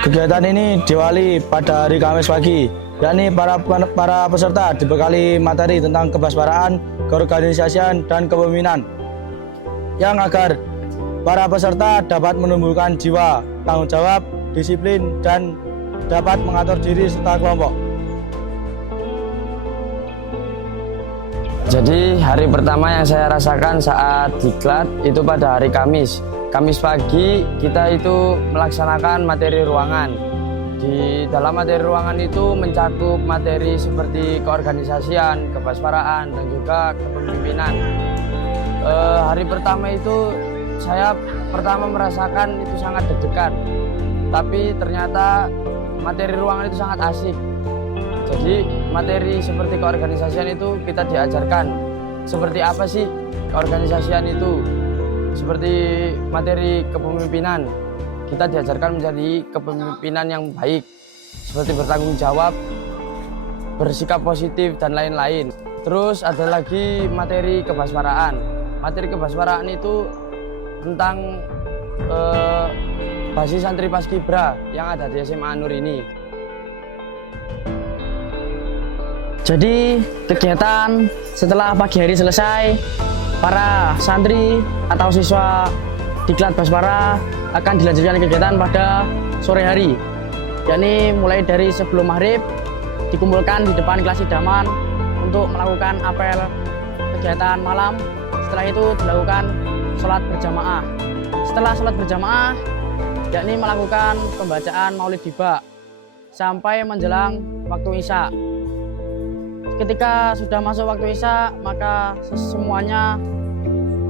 Kegiatan ini diawali pada hari Kamis pagi, yakni para peserta dibekali materi tentang kebasparaan, keorganisasian, dan kepemimpinan, yang agar para peserta dapat menumbuhkan jiwa tanggung jawab, disiplin, dan dapat mengatur diri serta kelompok. Jadi hari pertama yang saya rasakan saat diklat itu pada hari Kamis. Kamis pagi kita itu melaksanakan materi ruangan. Di dalam materi ruangan itu mencakup materi seperti keorganisasian, kebasparaan, dan juga kepemimpinan. Hari pertama itu saya pertama merasakan itu sangat deg-degan. Tapi ternyata materi ruangan itu sangat asik. Jadi materi seperti keorganisasian itu kita diajarkan seperti apa sih keorganisasian itu. Seperti materi kepemimpinan, kita diajarkan menjadi kepemimpinan yang baik, seperti bertanggung jawab, bersikap positif, dan lain-lain. Terus ada lagi materi kebasparaan. Materi kebasparaan itu tentang basis santri Paskibra yang ada di SMA An-Nur ini. Jadi kegiatan setelah pagi hari selesai, para santri atau siswa diklat Baspara akan dilanjutkan kegiatan pada sore hari, yakni mulai dari sebelum maghrib dikumpulkan di depan kelas idaman untuk melakukan apel kegiatan malam. Setelah itu dilakukan sholat berjamaah. Setelah sholat berjamaah, yakni melakukan pembacaan Maulid Tiba sampai menjelang waktu Isya. Ketika sudah masuk waktu Isya, maka semuanya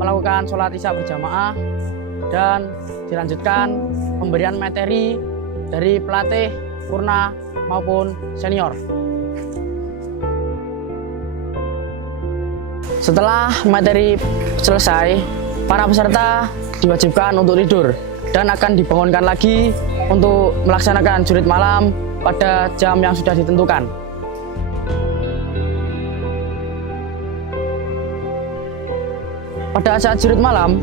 melakukan sholat Isya berjamaah dan dilanjutkan pemberian materi dari pelatih, purna maupun senior. Setelah materi selesai, para peserta diwajibkan untuk tidur dan akan dibangunkan lagi untuk melaksanakan jurit malam pada jam yang sudah ditentukan. Pada saat jurit malam,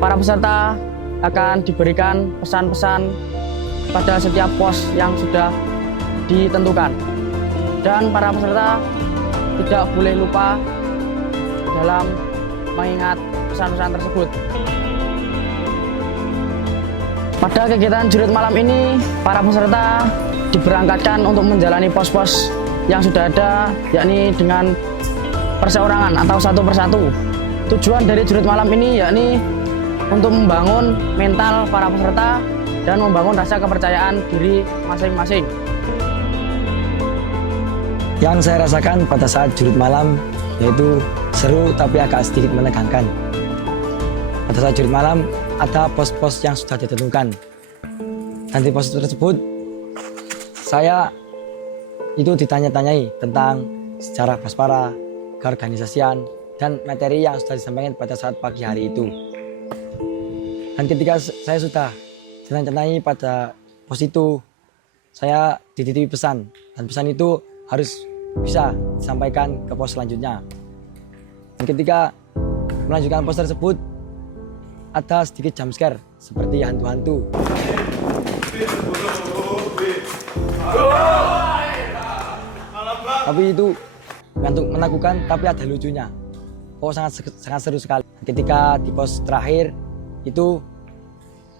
para peserta akan diberikan pesan-pesan pada setiap pos yang sudah ditentukan. Dan para peserta tidak boleh lupa dalam mengingat pesan-pesan tersebut. Pada kegiatan jurit malam ini, para peserta diberangkatkan untuk menjalani pos-pos yang sudah ada, yakni dengan perseorangan atau satu persatu. Tujuan dari jurit malam ini yakni untuk membangun mental para peserta dan membangun rasa kepercayaan diri masing-masing. Yang saya rasakan pada saat jurit malam yaitu seru tapi agak sedikit menegangkan. Pada saat jurit malam ada pos-pos yang sudah ditentukan. Dan di pos tersebut saya itu ditanya-tanyai tentang sejarah Baspara, keorganisasian, dan materi yang sudah disampaikan pada saat pagi hari itu. Dan ketika saya sudah ditanya-tanyai pada pos itu, saya dititipi pesan, dan pesan itu harus bisa disampaikan ke pos selanjutnya. Dan ketika melanjutkan pos tersebut, ada sedikit jump scare seperti hantu-hantu. Tapi itu menakutkan, tapi ada lucunya. Oh, sangat seru sekali. Ketika di pos terakhir itu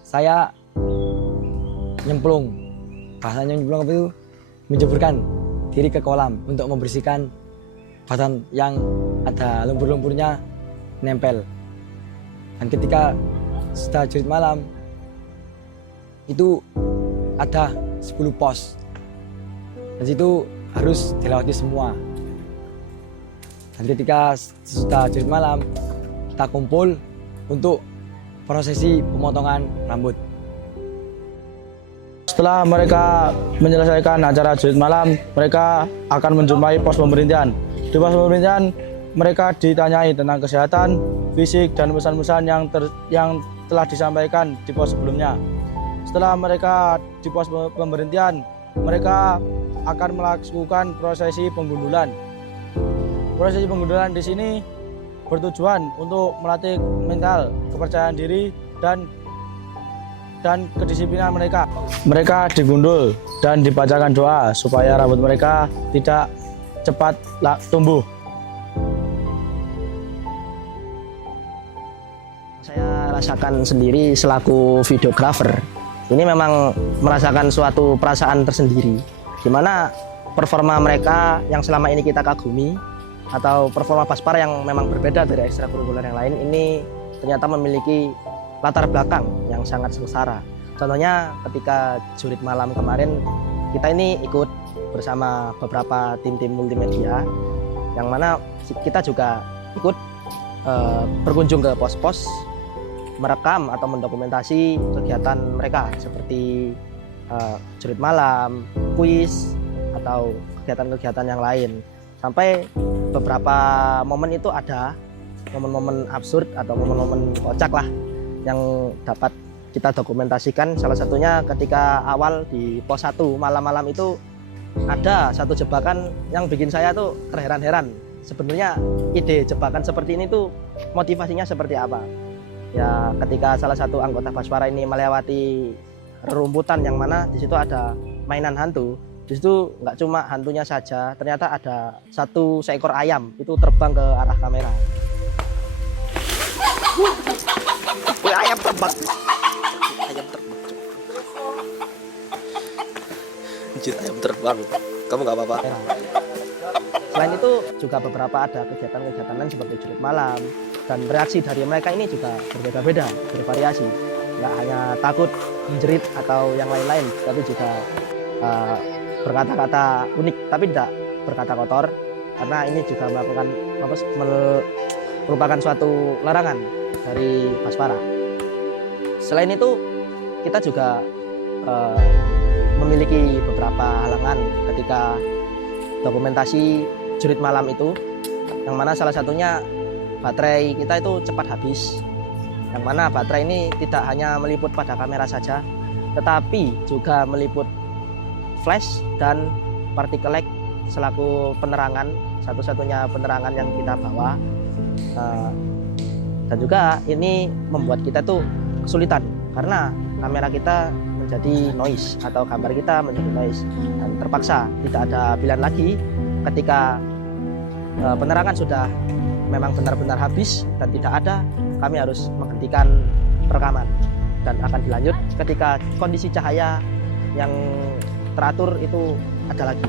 saya nyemplung. Bahasanya nyemplung apa itu? Menjeburkan diri ke kolam untuk membersihkan badan yang ada lumpur-lumpurnya nempel. Dan ketika sudah jurit malam itu ada 10 pos. Dan situ harus dilewati semua. Dan ketika sudah jurit malam, kita kumpul untuk prosesi pemotongan rambut. Setelah mereka menyelesaikan acara jurit malam, mereka akan menjumpai pos pemberhentian. Di pos pemberhentian, mereka ditanyai tentang kesehatan, fisik, dan pesan-pesan yang telah disampaikan di pos sebelumnya. Setelah mereka di pos pemberhentian, mereka akan melakukan prosesi penggundulan. Prosesi penggundulan di sini bertujuan untuk melatih mental, kepercayaan diri, dan kedisiplinan mereka. Mereka digundul dan dibacakan doa supaya rambut mereka tidak cepat tumbuh. Saya rasakan sendiri selaku videografer. Ini memang merasakan suatu perasaan tersendiri, di mana performa mereka yang selama ini kita kagumi atau performa Baspara yang memang berbeda dari ekstrakurikuler yang lain ini ternyata memiliki latar belakang yang sangat sengsara. Contohnya ketika jurit malam kemarin, kita ini ikut bersama beberapa tim-tim multimedia, yang mana kita juga ikut berkunjung ke pos-pos, merekam atau mendokumentasi kegiatan mereka seperti jurit malam, kuis, atau kegiatan-kegiatan yang lain. Sampai beberapa momen itu ada momen-momen absurd atau momen-momen kocak lah yang dapat kita dokumentasikan. Salah satunya ketika awal di pos 1 malam-malam itu ada satu jebakan yang bikin saya tuh terheran-heran. Sebenarnya ide jebakan seperti ini tuh motivasinya seperti apa? Ya ketika salah satu anggota Baspara ini melewati rerumputan yang mana di situ ada mainan hantu. Di situ nggak cuma hantunya saja, ternyata ada satu seekor ayam itu terbang ke arah kamera. Ayam terbang. Ayam terbang. Anjir, ayam terbang. Kamu nggak apa-apa? Selain itu juga beberapa ada kegiatan-kegiatan lain seperti jurit malam, dan reaksi dari mereka ini juga berbeda-beda, bervariasi. Nggak hanya takut, menjerit atau yang lain-lain, tapi juga berkata-kata unik, tapi tidak berkata kotor, karena ini juga merupakan suatu larangan dari Baspara. Selain itu, kita juga memiliki beberapa halangan ketika dokumentasi jurit malam itu, yang mana salah satunya baterai kita itu cepat habis, yang mana baterai ini tidak hanya meliput pada kamera saja, tetapi juga meliput flash dan partikelek selaku penerangan, satu-satunya penerangan yang kita bawa. Dan juga ini membuat kita tuh kesulitan karena kamera kita menjadi noise atau gambar kita menjadi noise, dan terpaksa tidak ada pilihan lagi ketika penerangan sudah memang benar-benar habis dan tidak ada, kami harus menghentikan rekaman dan akan dilanjut ketika kondisi cahaya yang teratur itu ada lagi.